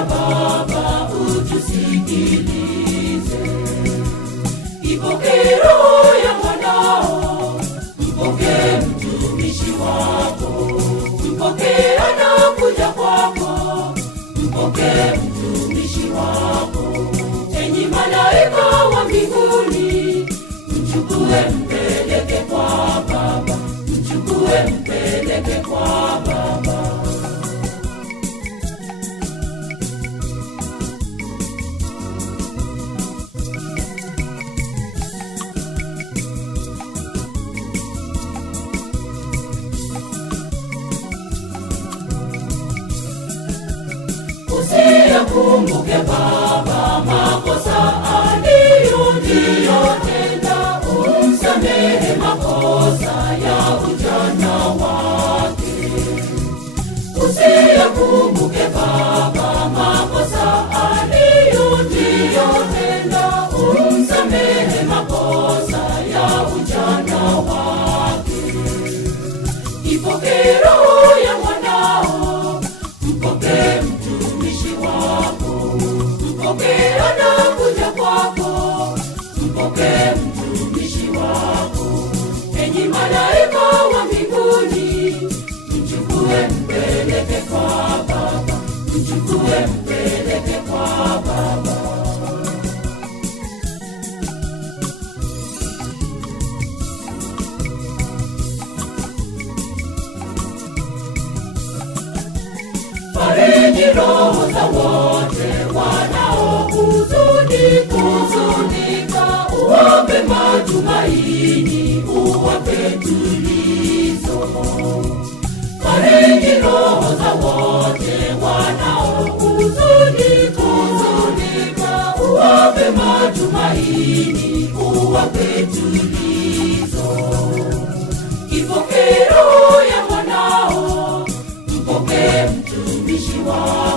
ya Baba utusikilize. Ipokee roho ya mwanao, mpokee mtumishi wako, mpokee anakuja kwako, mpokee mtumishi wako. Enyi malaika wa mbinguni, mchukue mpeleke kwa Baba, mchukue mpeleke kwa Baba. Usiyakumbuke Baba makosa aliyotenda, umsamehe makosa ya ujana wake. Usiyakumbuke Baba makosa aliyotenda, umsamehe makosa ya ujana wake. Ipokee roho ya mwanao, mpokee mtumishi wako, mpokee anakuja kwako, mpokee mtumishi wako. Enyi malaika wa mbinguni, mchukue mpeleke kwa Baba, mchukue mpeleke kwa Baba. Fariji roho za wote wanaohuzunika, uwape matumaini, uwape tulizo. Fariji roho za wote wanaohuzunika, uwape matumaini, uwape tulizo. Ipokee roho ya mwanao, mpokee mtumishi wako.